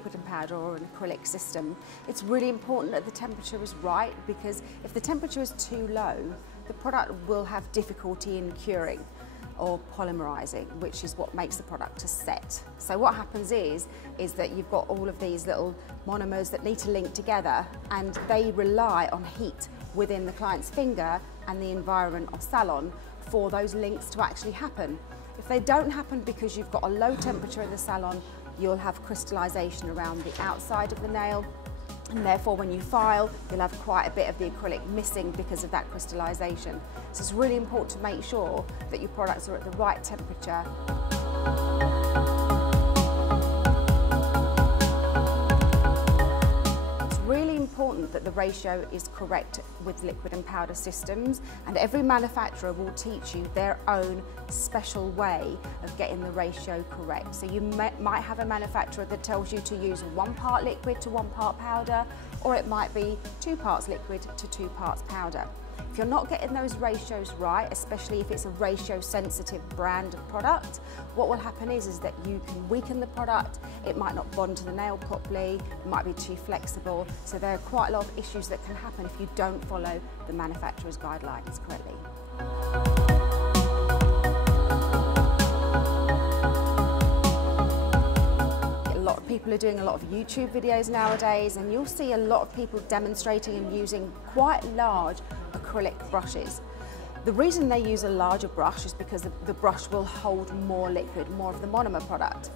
liquid and powder or an acrylic system, it's really important that the temperature is right, because if the temperature is too low, the product will have difficulty in curing or polymerizing, which is what makes the product to set. So what happens is that you've got all of these little monomers that need to link together, and they rely on heat within the client's finger and the environment or salon for those links to actually happen. If they don't happen because you've got a low temperature in the salon, you'll have crystallization around the outside of the nail, and therefore when you file, you'll have quite a bit of the acrylic missing because of that crystallization. So it's really important to make sure that your products are at the right temperature. Really important that the ratio is correct with liquid and powder systems, and every manufacturer will teach you their own special way of getting the ratio correct. So you might have a manufacturer that tells you to use 1 part liquid to 1 part powder, or it might be 2 parts liquid to 2 parts powder. If you're not getting those ratios right, especially if it's a ratio sensitive brand of product, what will happen is that you can weaken the product, it might not bond to the nail properly, it might be too flexible. So there are quite a lot of issues that can happen if you don't follow the manufacturer's guidelines correctly. People are doing a lot of YouTube videos nowadays, and you'll see a lot of people demonstrating and using quite large acrylic brushes. The reason they use a larger brush is because the brush will hold more liquid, more of the monomer product.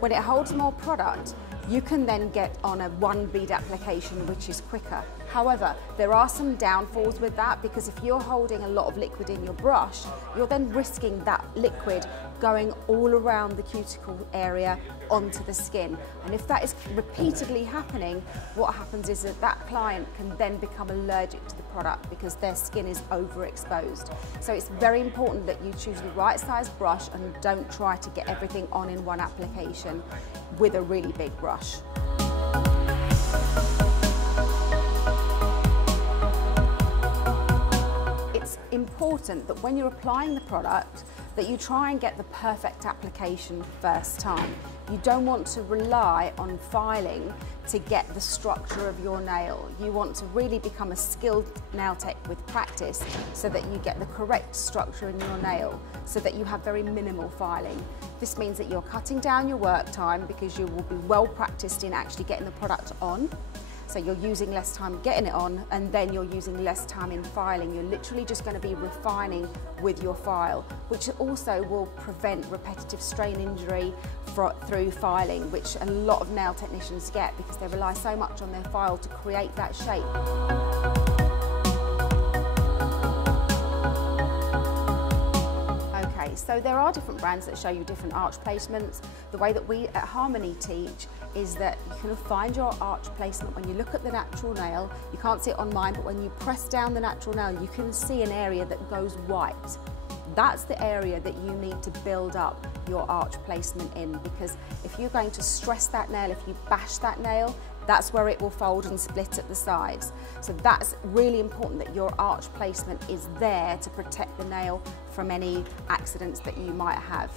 When it holds more product, you can then get on a 1 bead application, which is quicker. However, there are some downfalls with that, because if you're holding a lot of liquid in your brush, you're then risking that liquid going all around the cuticle area onto the skin. And if that is repeatedly happening, what happens is that that client can then become allergic to the product because their skin is overexposed. So it's very important that you choose the right size brush and don't try to get everything on in one application with a really big brush. It's important that when you're applying the product that you try and get the perfect application first time. You don't want to rely on filing to get the structure of your nail. You want to really become a skilled nail tech with practice so that you get the correct structure in your nail, so that you have very minimal filing. This means that you're cutting down your work time because you will be well practiced in actually getting the product on. So you're using less time getting it on, and then you're using less time in filing. You're literally just going to be refining with your file, which also will prevent repetitive strain injury through filing, which a lot of nail technicians get because they rely so much on their file to create that shape. So there are different brands that show you different arch placements. The way that we at Harmony teach is that you can find your arch placement when you look at the natural nail. You can't see it on mine, but when you press down the natural nail, you can see an area that goes white. That's the area that you need to build up your arch placement in, because if you're going to stress that nail, if you bash that nail, that's where it will fold and split at the sides. So that's really important, that your arch placement is there to protect the nail from any accidents that you might have.